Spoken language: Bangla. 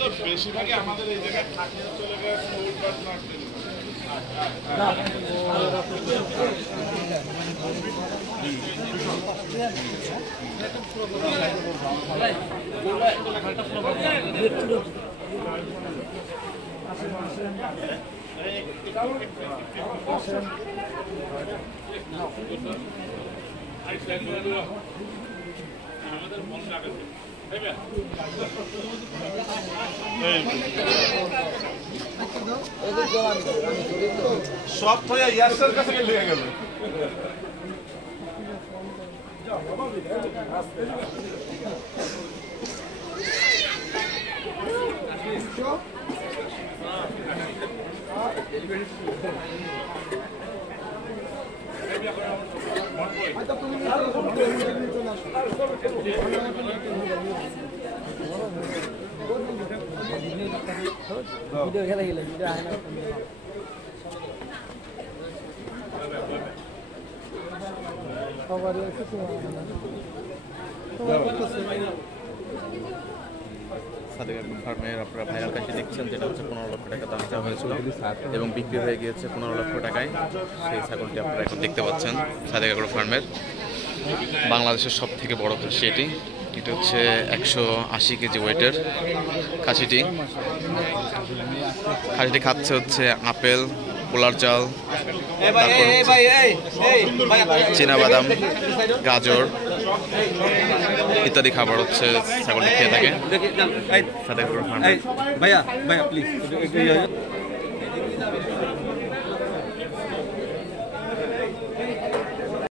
তো বেশিরভাগই আমাদের এই জায়গায় থাকে চলে গেছে সব তো ইয়াসের কাছে লেগে গেল ভিডিও খেলা গেলে ভিডিও আয় না খবর আছে সাদেক আগ্রো ফার্মের আপনারা ভাইরাল কাশি দেখছেন, যেটা হচ্ছে 15 লক্ষ টাকা দাম চাওয়া হয়েছিল এবং বিক্রি হয়ে গিয়েছে 15 লক্ষ টাকায়। সেই ছাগলটি আপনারা এখন দেখতে পাচ্ছেন সাদেক আগ্রো ফার্মের। বাংলাদেশের সব থেকে বড় খাসি এটি। এটা হচ্ছে 180 কেজি ওয়েটের খাসিটি। খাসিটি খাচ্ছে হচ্ছে আপেল, পোলার চাল, চীনাবাদাম, গাজর ইত্যাদি খাবার হচ্ছে ছাগলটি খেয়ে থাকে। সাদেক আগ্রো ফার্মের। ভাইয়া প্লিজ